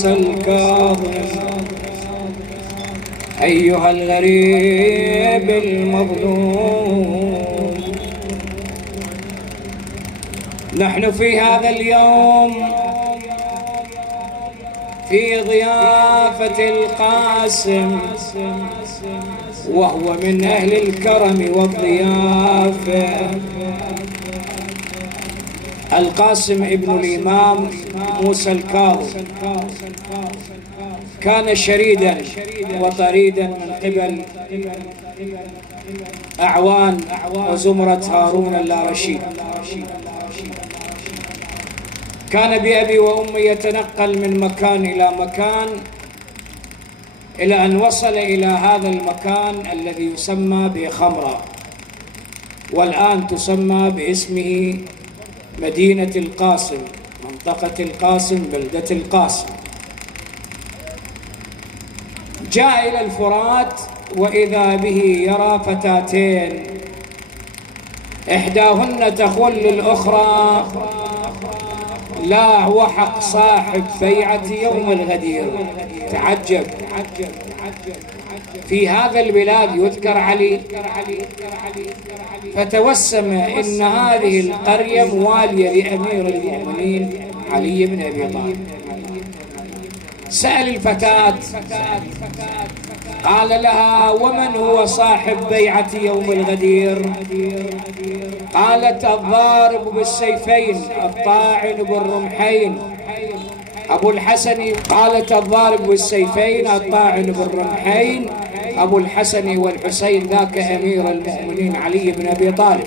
موسى الكاظم أيها الغريب المظلوم، نحن في هذا اليوم في ضيافة القاسم، وهو من أهل الكرم والضيافة. القاسم ابن الإمام موسى الكاظم كان شريدا وطريدا من قبل أعوان وزمرة هارون اللارشيد. كان بأبي وأمي يتنقل من مكان إلى مكان إلى أن وصل إلى هذا المكان الذي يسمى بخمرة، والآن تسمى باسمه مدينة القاسم، منطقة القاسم، بلدة القاسم. جاء إلى الفرات وإذا به يرى فتاتين، إحداهن تقول للأخرى: لا هو حق صاحب بيعة يوم الغدير. تعجب، في هذا البلاد يذكر علي، فتوسم إن هذه القرية موالية لأمير المؤمنين علي بن أبي طالب. سأل الفتاة قال لها: ومن هو صاحب بيعة يوم الغدير؟ قالت: الضارب بالسيفين الطاعن بالرمحين أبو الحسن. قالت: الضارب بالسيفين الطاعن بالرمحين أبو الحسن والحسين، ذاك أمير المؤمنين علي بن أبي طالب.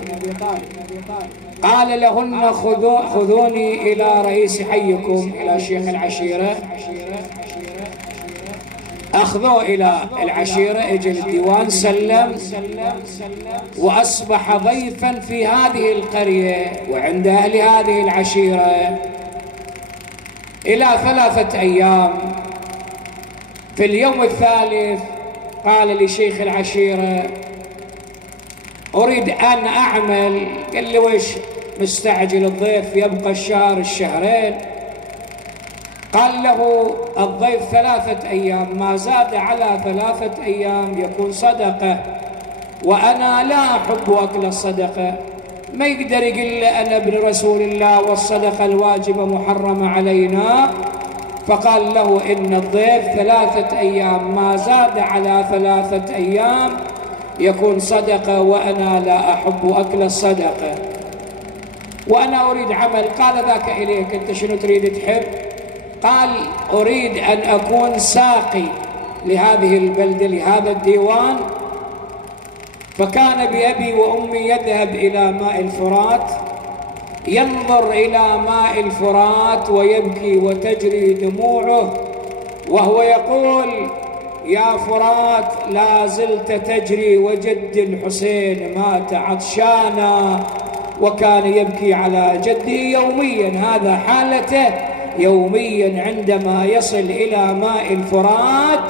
قال لهن: خذوني إلى رئيس حيكم، إلى شيخ العشيرة. أخذوه إلى العشيرة، اجى الديوان، سلم، وأصبح ضيفا في هذه القرية وعند أهل هذه العشيرة إلى 3 أيام. في اليوم الثالث قال لشيخ العشيرة: أريد أن أعمل. قال لي: ويش مستعجل الضيف؟ يبقى الشهر الشهرين. قال له الضيف 3 أيام، ما زاد على 3 أيام يكون صدقة، وأنا لا أحب أكل الصدقة. ما يقدر يقول لي أنا ابن رسول الله والصدقة الواجبة محرمة علينا. فقال له: إن الضيف 3 أيام، ما زاد على 3 أيام يكون صدقة، وأنا لا أحب أكل الصدقة، وأنا أريد عمل. قال: ذاك إليك، أنت شنو تريد تحب؟ قال: أريد أن أكون ساقي لهذه البلدة، لهذا الديوان. فكان بأبي وأمي يذهب إلى ماء الفرات، ينظر إلى ماء الفرات ويبكي وتجري دموعه، وهو يقول: يا فرات لا زلت تجري، وجد الحسين مات عطشانا. وكان يبكي على جده يوميا، هذا حالته يوميا. عندما يصل إلى ماء الفرات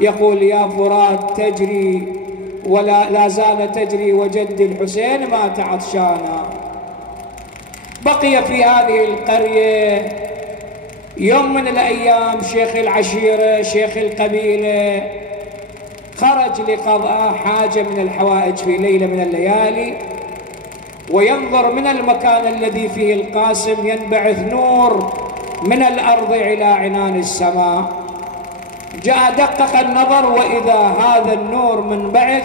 يقول: يا فرات تجري ولا زال تجري، وجد الحسين مات عطشانا. بقي في هذه القرية. يوم من الأيام شيخ العشيرة، شيخ القبيلة، خرج لقضاء حاجة من الحوائج في ليلة من الليالي، وينظر من المكان الذي فيه القاسم ينبعث نور من الأرض إلى عنان السماء. جاء دقق النظر، وإذا هذا النور منبعث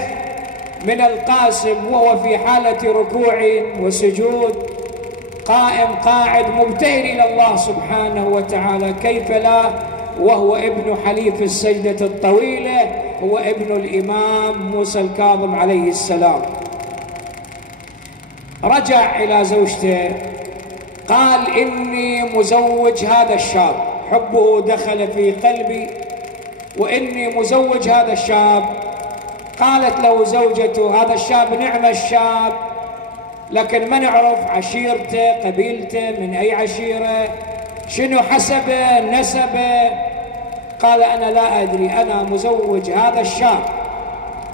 من القاسم وهو في حالة ركوع وسجود، قائم قاعد مبتهل إلى الله سبحانه وتعالى. كيف لا وهو ابن حليف السجدة الطويلة، هو ابن الإمام موسى الكاظم عليه السلام. رجع إلى زوجته قال: إني مزوج هذا الشاب، حبه دخل في قلبي، وإني مزوج هذا الشاب. قالت له زوجته: هذا الشاب نعم الشاب، لكن ما نعرف عشيرته، قبيلته، من أي عشيرة، شنو حسبه، نسبه. قال: أنا لا أدري، أنا مزوج هذا الشاب.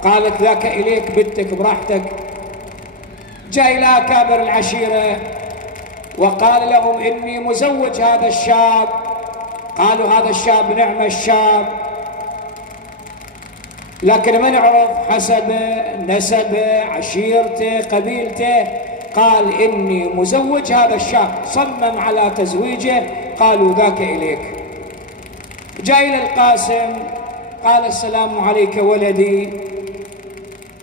قالت: ذاك إليك، بنتك براحتك. جاء إلى أكابر العشيرة وقال لهم: إني مزوج هذا الشاب. قالوا هذا الشاب نعم الشاب، لكن ما نعرف حسبه، نسبه، عشيرته، قبيلته. قال إني مزوج هذا الشاب، صمم على تزويجه. قالوا ذاك إليك. جاء إلى القاسم قال السلام عليك ولدي،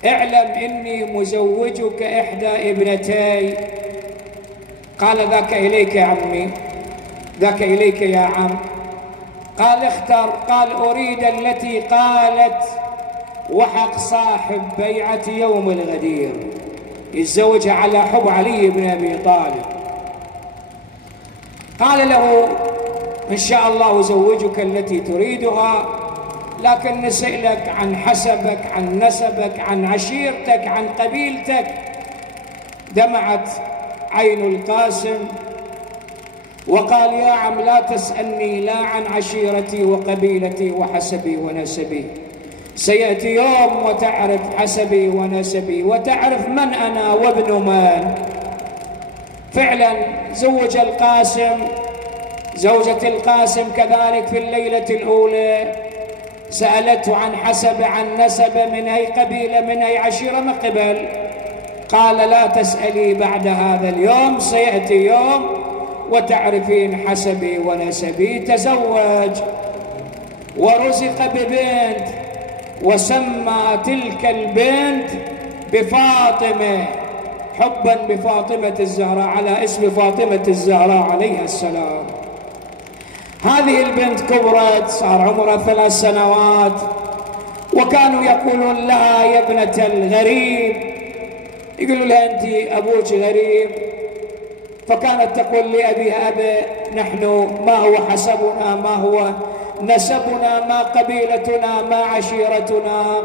اعلم إني مزوجك إحدى ابنتي. قال ذاك إليك يا عمي، ذاك إليك يا عم. قال اختر. قال أريد التي قالت وحق صاحب بيعة يوم الغدير، يتزوجها على حب علي بن أبي طالب. قال له إن شاء الله أزوجك التي تريدها، لكن نسألك عن حسبك، عن نسبك، عن عشيرتك، عن قبيلتك. دمعت عين القاسم وقال يا عم لا تسألني لا عن عشيرتي وقبيلتي وحسبي ونسبي، سيأتي يوم وتعرف حسبي ونسبي وتعرف من أنا وابن من. فعلا زوج القاسم زوجة القاسم كذلك في الليلة الأولى. سألته عن حسب، عن نسب، من أي قبيلة، من أي عشيرة، ما قبل. قال لا تسألي بعد هذا اليوم، سيأتي يوم وتعرفين حسبي ونسبي. تزوج ورزق ببنت، وسمى تلك البنت بفاطمة، حبا بفاطمة الزهراء على اسم فاطمة الزهراء عليها السلام. هذه البنت كبرت، صار عمرها 3 سنوات، وكانوا يقولون لها يا ابنة الغريب، يقولوا لها أنت أبوك غريب. فكانت تقول لأبيها أبا نحن ما هو حسبنا، ما هو نسبنا، ما قبيلتنا، ما عشيرتنا.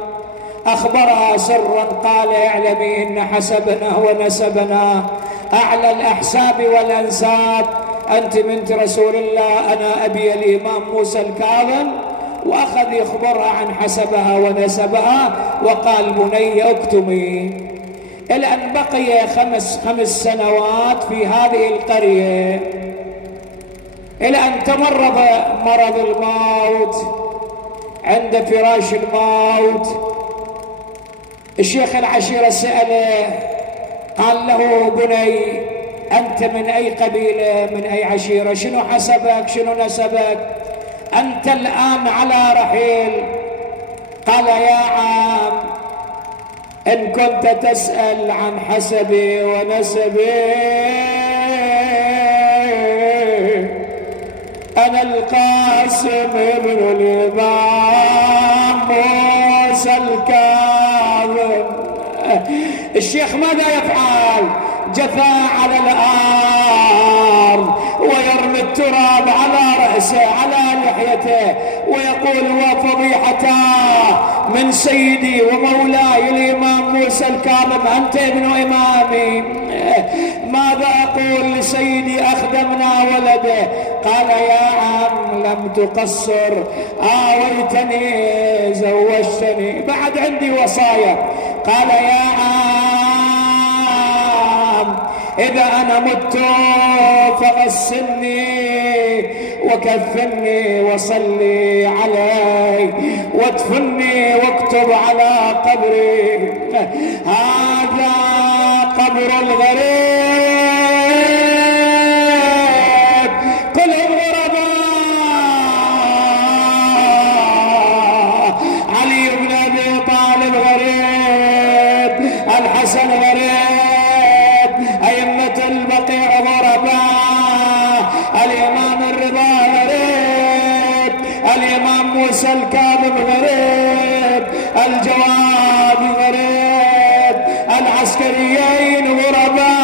أخبرها سرا قال اعلمي إن حسبنا ونسبنا أعلى الأحساب والأنساب، أنت بنت رسول الله، أنا أبي الإمام موسى الكاظم. وأخذ يخبرها عن حسبها ونسبها وقال بني اكتمي. إلى أن بقي 5 سنوات في هذه القرية، إلى أن تمرض مرض الموت. عند فراش الموت الشيخ العشيرة سأله قال له بني أنت من أي قبيلة، من أي عشيرة، شنو حسبك، شنو نسبك، أنت الآن على رحيل. قال يا عم إن كنت تسأل عن حسبي ونسبي أنا القاسم ابن الإمام موسى الكاظم. الشيخ ماذا يفعل؟ جثى على الأرض ويرمي التراب على رأسه على لحيته ويقول وفضيحتا من سيدي ومولاي الإمام موسى الكاظم، أنت ابن إمامي، ماذا أقول لسيدي أخدمنا ولده؟ قال يا عم لم تقصر، آويتني زوجتني، بعد عندي وصايا. قال يا عم إذا أنا مت فغسلني وكفني وصلي علي وادفني واكتب على قبري هذا قبر الغريب كلهم غرباء. علي بن أبي طالب غريب، الحسن غريب، أئمة البقيع غرباء، الإمام الرضا غريب، الإمام موسى الكاظم غريب، الجواد غريب، العسكريين غرباء،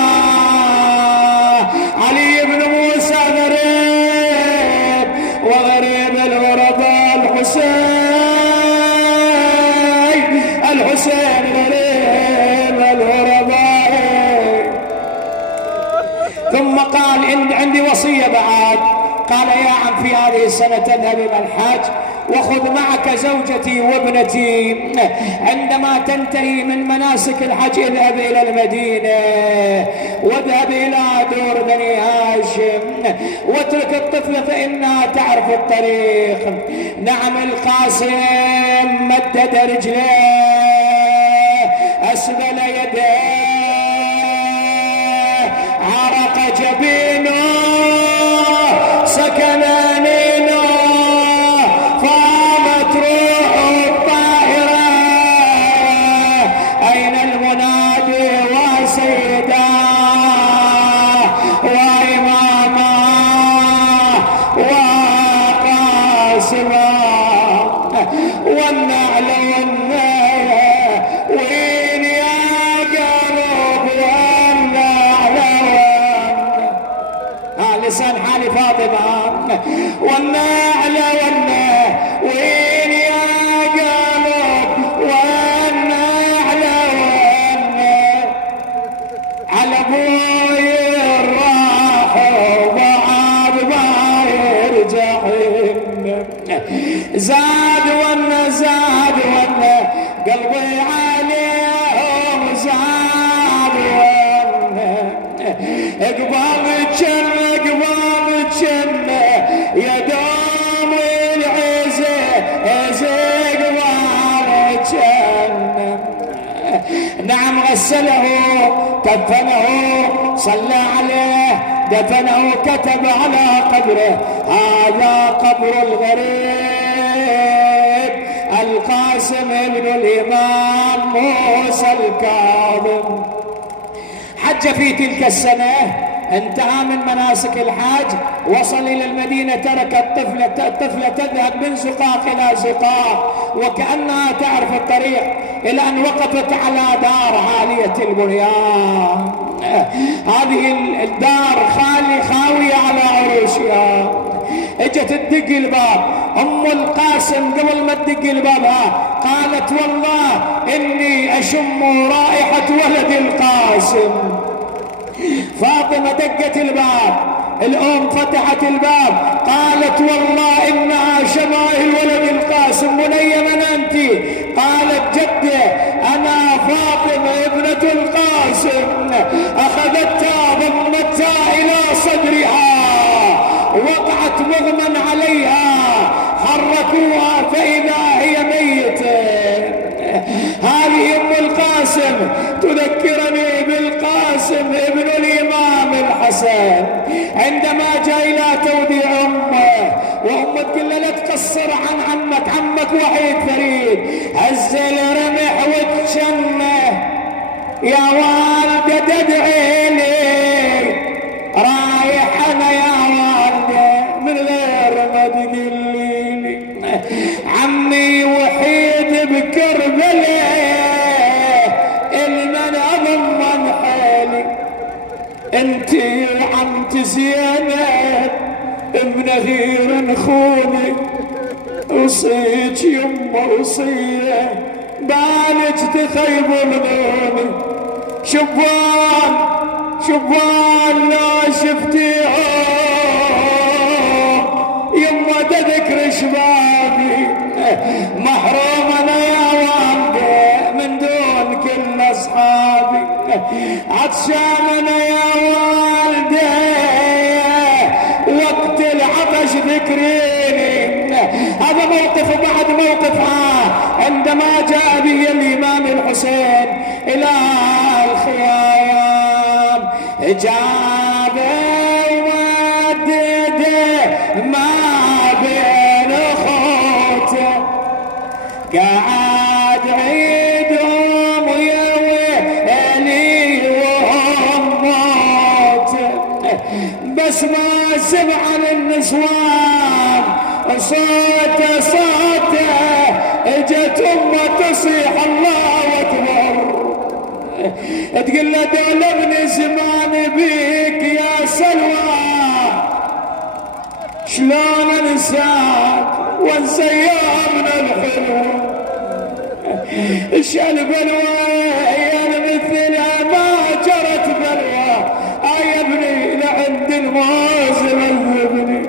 علي بن موسى غريب، وغريب الغرباء الحسين غريب الغرباء. ثم قال إن عندي وصية بعد. قال يا عم في هذه السنة تذهب إلى الحج وخذ معك زوجتي وابنتي. عندما تنتهي من مناسك الحج اذهب إلى المدينة واذهب إلى دور بني هاشم واترك الطفل فإنها تعرف الطريق. نعم القاسم مدد رجليه أسبل يديه عرق جبينه سكن أنينه فامت روحه الطاهرة. أين المنادي وسيدا وإماما وقاسما والنعل والنايا وين يا قلب والنعل لسان حالي فاطمة والنعل والنايا وين يا قلب والنعل والنايا على ابوي الراح وبعد ما يرجع زاد ونا زاد ونا قلبي عليهم زاد ونا اقبال جن يا دوم العزة اقبال جن. نعم غسله كفنه صلى عليه دفنه كتب على قبره هذا قبر الغريب القاسم ابن الإمام موسى الكاظم. حج في تلك السنة انتهى من مناسك الحاج وصل إلى المدينة ترك الطفلة تذهب من زقاق إلى زقاق وكأنها تعرف الطريق إلى أن وقفت على دار عالية البنيان. هذه الدار خاوية على عروشها. اجت تدق الباب ام القاسم قبل ما تدق البابها قالت والله اني اشم رائحة ولد القاسم. فاطمة دقت الباب الام فتحت الباب قالت والله انها شمائل ولد القاسم. مني من انت؟ قالت جده انا فاطمة ابنة القاسم. اخذتها ضمتها الى صدرها وقعت مغمى عليها حركوها فإذا هي ميتة. هذه أم القاسم تذكرني بالقاسم ابن الإمام الحسن عندما جاء إلى توديع أمه وأمه تقول له لا تقصر عن عمك وحيد فريد هزل رمح وتشنه يا والدة تدعي لي رايح أنا يا من غير ما تقليلي عمي وحيد بكربلاء المن اضمن حالي انتي وعمتي زينب ابن غير خوني وصيت يمه وصيه بالك تخيب منوني شبان لا شفتيهم يما تذكر شبابي محروم انا يا والدي من دون كل اصحابي عطشان انا يا والدي وقت العطش ذكريني. هذا موقف بعد موقفها عندما جاء به الامام الحسين الى الخيام جابه ومدده ما بين اخوته قاعد عيدهم ويا ويلي وهم موته بس ما سمع النسوان صوته اجت امه تصيح الله اكبر تقول له دول ابن زمان بيك يا سلوى شلون انساك وانسى ايامنا الحلوه اشعل بلوى يا مثلها ما جرت بلوى يا ابني لعند الموز مذبني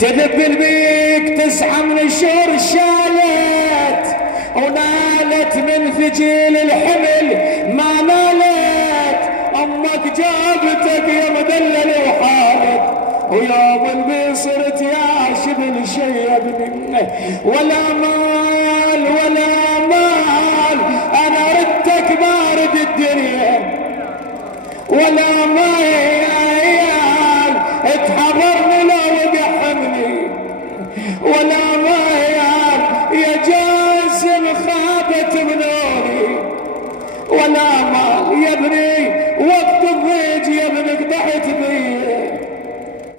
تذبل بيك 9 من الشهور شالت ونالت من ثقيل الحمل ما نالت. امك جابتك يا مدلل وحالت، ويوم اللي صرت يا شبل شيبني ولا مال ولا مال. انا ردتك ما رد الدنيا ولا ما عيال اتحضرني لو وقحمني ولا ما عيال يا جاسم خابت منوني ولا مال يا ابني